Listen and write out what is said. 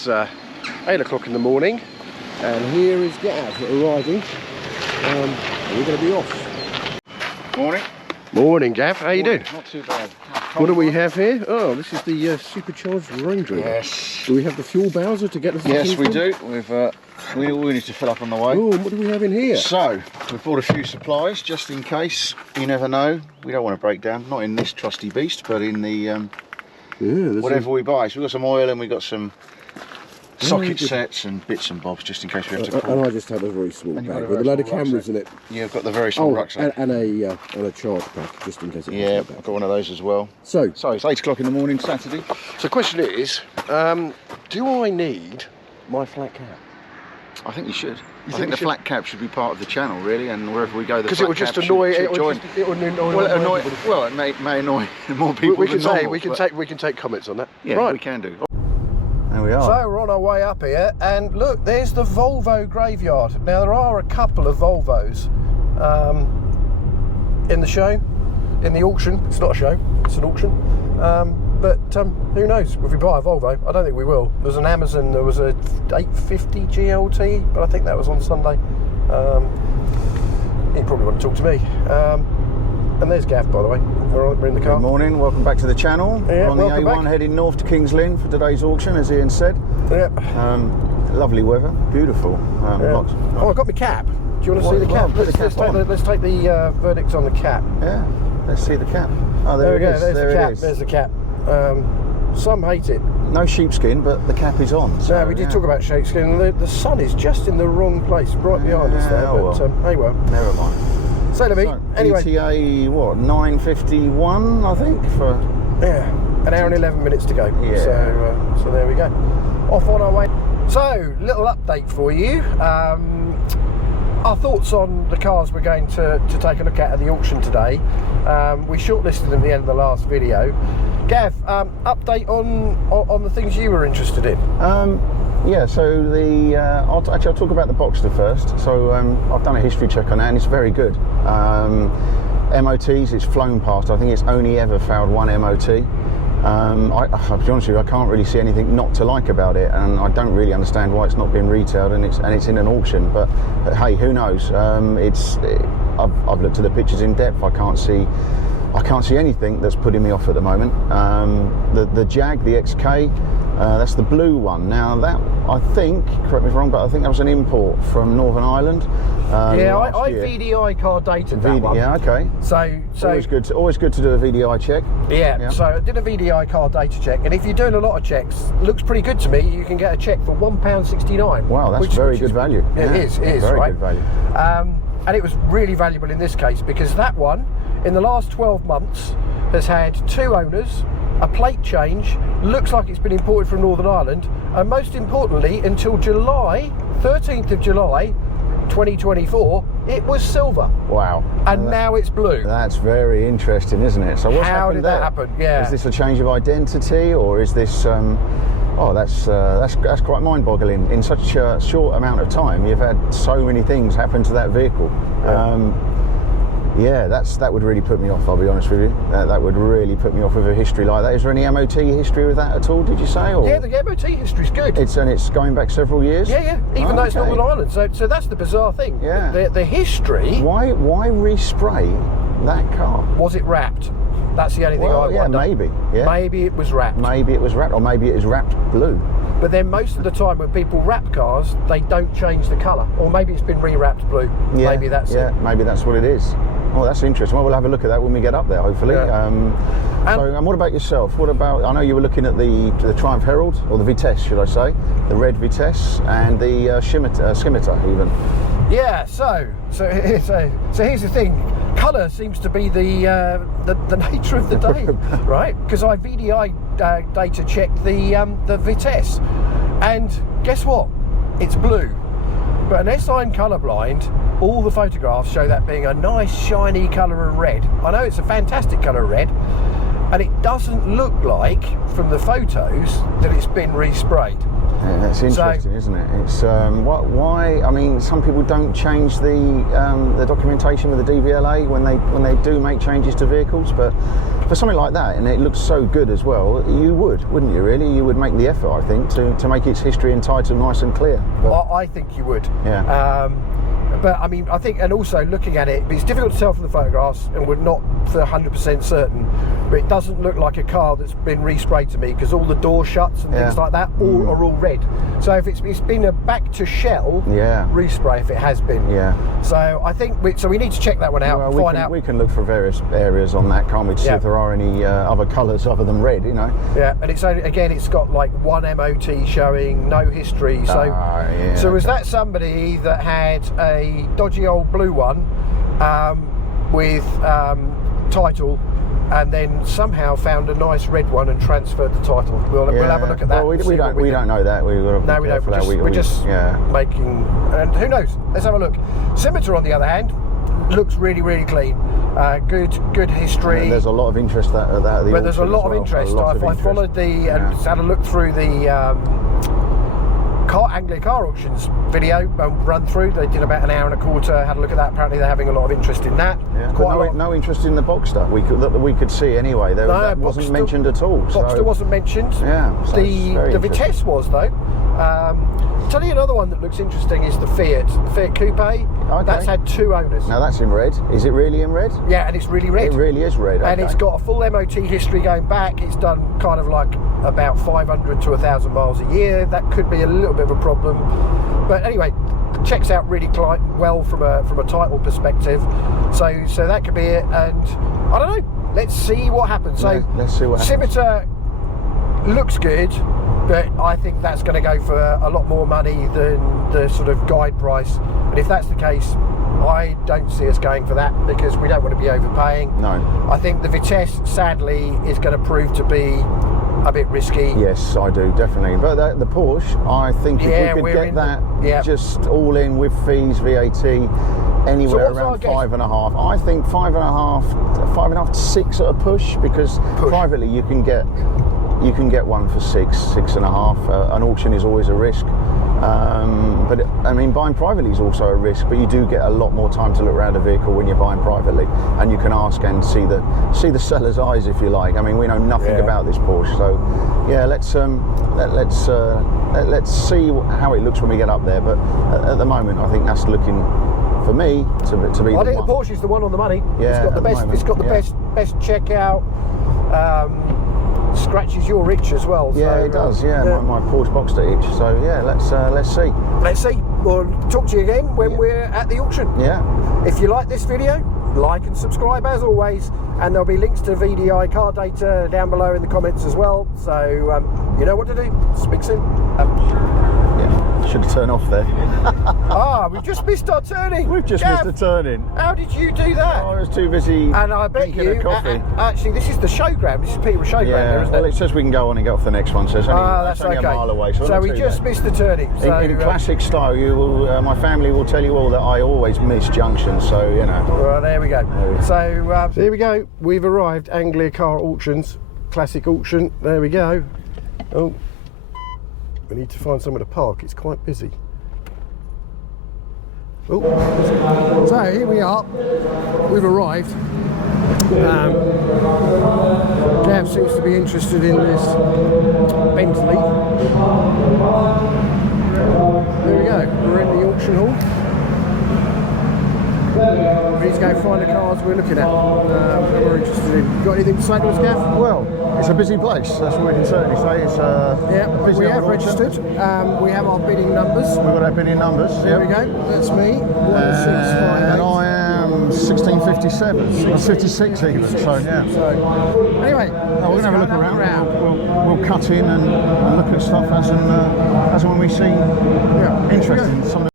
It's 8 o'clock in the morning, and here is Gav arriving. We're going to be off. Morning. Morning, Gav. How you doing? Not too bad. What do we have here? Oh, this is the supercharged Range Rover. Yes. Do we have the fuel Bowser to get us? Yes, we do. We need to fill up on the way. Oh, what do we have in here? So we've bought a few supplies just in case. You never know. We don't want to break down. Not in this trusty beast, but in the whatever we buy. So we've got some oil and we've got some socket sets and bits and bobs just in case we have to pull. And I just have a very small bag with a load of cameras in it. Yeah, I've got the very small rucksack. And a charge pack just in case. Yeah, I've got one of those as well. So it's 8 o'clock in the morning, Saturday. So the question is, do I need my flat cap? I think you should. I think the flat cap should be part of the channel, really, and wherever we go, the because it will just annoy. It will annoy. Well, it may annoy more people. We can take comments on that. Yeah, right. We can do. There we are. So we're on our way up here, and look, there's the Volvo graveyard. Now there are a couple of Volvos in the show, in the auction. It's not a show; it's an auction. But who knows? If we buy a Volvo, I don't think we will. There's an Amazon. There was a 850 GLT, but I think that was on Sunday. You probably want to talk to me. And there's Gav, by the way. We're in the car. Good morning, welcome back to the channel. Yeah, we're on the A1 heading north to Kings Lynn for today's auction, as Ian said. Yep. Lovely weather, beautiful. Oh, I got my cap. Do you want to see the cap? Let's take the verdict on the cap. Yeah, let's see the cap. Oh, there it is. There's the cap. There's the cap. Some hate it. No sheepskin, but the cap is on. So, no, we did talk about sheepskin. The sun is just in the wrong place, right behind us there. But hey, well. Never mind. So anyway. ETA, what, 9:51, I think? An hour and 11 minutes to go. Yeah. So there we go. Off on our way. So, little update for you. Our thoughts on the cars we're going to take a look at the auction today. We shortlisted them at the end of the last video. Gav, update on the things you were interested in. Yeah, so I'll talk about the Boxster first. So I've done a history check on that and it's very good. MOTs, it's flown past. I think it's only ever failed one MOT. I'll be honest with you, I can't really see anything not to like about it, and I don't really understand why it's not been retailed and it's in an auction. But hey, who knows? I've looked at the pictures in depth. I can't see anything that's putting me off at the moment. The Jag, the XK, that's the blue one. Now that, I think, correct me if I'm wrong, but I think that was an import from Northern Ireland. I VDI car dated that one. Yeah, okay. So always good to do a VDI check. Yeah. So I did a VDI car data check, and if you're doing a lot of checks, looks pretty good to me. You can get a check for £1.69. Wow, that's very good value. It is very good value. And it was really valuable in this case because that one, in the last 12 months, has had 2 owners, a plate change, looks like it's been imported from Northern Ireland, and most importantly, until 13th of July 2024, it was silver. Wow. And now it's blue. That's very interesting, isn't it? So what's happened there? How did that happen? Yeah. Is this a change of identity, or is this that's quite mind-boggling. In such a short amount of time, you've had so many things happen to that vehicle. Yeah, that would really put me off, I'll be honest with you. That would really put me off with a history like that. Is there any MOT history with that at all, did you say? Or? Yeah, the MOT history's good. It's going back several years? Yeah, even though it's Northern Ireland. So that's the bizarre thing. Yeah. The history... Why respray that car? Was it wrapped? That's the only thing I wonder. Maybe. Yeah. Maybe it was wrapped. Maybe it was wrapped, or maybe it is wrapped blue. But then most of the time when people wrap cars, they don't change the colour. Or maybe it's been rewrapped blue. Yeah, maybe that's it. Maybe that's what it is. Oh, that's interesting. Well, we'll have a look at that when we get up there, hopefully. Yeah. And what about yourself? What about, I know you were looking at the Triumph Herald, or the Vitesse, should I say, the red Vitesse, and the Scimitar even. Yeah, so here's the thing. Colour seems to be the nature of the day, right? Because I VDI data checked the Vitesse, and guess what? It's blue. But unless I'm colourblind, all the photographs show that being a nice shiny colour of red. I know it's a fantastic colour of red, and it doesn't look like, from the photos, that it's been resprayed. Yeah, that's interesting, isn't it? It's why? I mean, some people don't change the documentation with the DVLA when they do make changes to vehicles, but for something like that, and it looks so good as well, you would, wouldn't you? Really, you would make the effort, I think, to make its history and title nice and clear. But, well, I think you would. Yeah. But I mean, I think, and also looking at it, it's difficult to tell from the photographs, and we're not for 100% certain, but it doesn't look like a car that's been resprayed to me, because all the door shuts and things like that are all red. So if it's been a back to shell respray, if it has been. Yeah. So I think we need to check that one out. Well, and find out. We can look for various areas on that, can't we, to see if there are any other colours other than red, you know. Yeah, and it's only, again, it's got like one MOT showing, no history. So, so was that somebody that had a dodgy old blue one with title, and then somehow found a nice red one and transferred the title? We'll have a look at that. Well, we don't know that. We've got to be careful. We're just making, and who knows? Let's have a look. Scimitar, on the other hand, looks really, really clean. Good history. And there's a lot of interest at the but there's a lot of interest. I followed and had a look through the Anglia Car Auctions video run through. They did about an hour and a quarter. Had a look at that. Apparently they're having a lot of interest in that. Yeah, quite no interest in the Boxster that we could see anyway. That wasn't mentioned at all. Boxster wasn't mentioned. Yeah. So the Vitesse was, though. Tell you another one that looks interesting is the Fiat Coupe. Okay. That's had 2 owners. Now that's in red. Is it really in red? Yeah, and it's really red. It really is red. And it's got a full MOT history going back. It's done kind of like about 500 to 1,000 miles a year. That could be a little bit of a problem. But anyway, checks out really well from a title perspective. So that could be it. And I don't know. Let's see what happens. So let's see what happens. Scimitar looks good, but I think that's going to go for a lot more money than the sort of guide price. And if that's the case, I don't see us going for that, because we don't want to be overpaying. No. I think the Vitesse, sadly, is going to prove to be a bit risky. Yes, I do, definitely. But the Porsche, I think if we could get that just all in with fees, VAT, anywhere around 5.5. I think 5.5 to 6 at a push, because privately you can get one for 6.5. An auction is always a risk. But I mean, buying privately is also a risk, but you do get a lot more time to look around a vehicle when you're buying privately, and you can ask and see the seller's eyes, if you like. I mean, we know nothing about this Porsche, so yeah, let's see how it looks when we get up there. But at the moment, I think that's looking, for me, to be the one. I think the Porsche is the one on the money. Yeah, it's got the best. It's got the best checkout. Scratches your itch as well. Yeah, so, it does. My Porsche Boxster itch. So yeah, let's see. Let's see. We'll talk to you again when we're at the auction. Yeah. If you like this video, like and subscribe as always, and there'll be links to VDI car data down below in the comments as well. So you know what to do. Speak soon. Should have turned off there. We've just missed our turning. We've just missed the turning. How did you do that? I was too busy. And I bet you, actually, this is the showground. This is Peterborough Showground, there, isn't it? Well, it says we can go on and get off the next one, so it's only a mile away. So we just missed the turning. So, in classic style, you will. My family will tell you all that I always miss junctions. So you know. Well, there we go. So here we go. We've arrived. Anglia Car Auctions, classic auction. There we go. Oh. We need to find somewhere to park, it's quite busy. Oh. So here we are, we've arrived. Gav seems to be interested in this Bentley. There we go, we're in the auction hall. Please go find the cars we're looking at that we're interested in. You got anything to say to us, Gav? Well, it's a busy place, that's what we can certainly say. It's we have registered. We have our bidding numbers. We've got our bidding numbers. There we go. That's me. 1658. And I am 1657. 56 even. So yeah. Anyway, we're going to have a look around. We'll cut in and look at stuff as and when we see interesting. Some of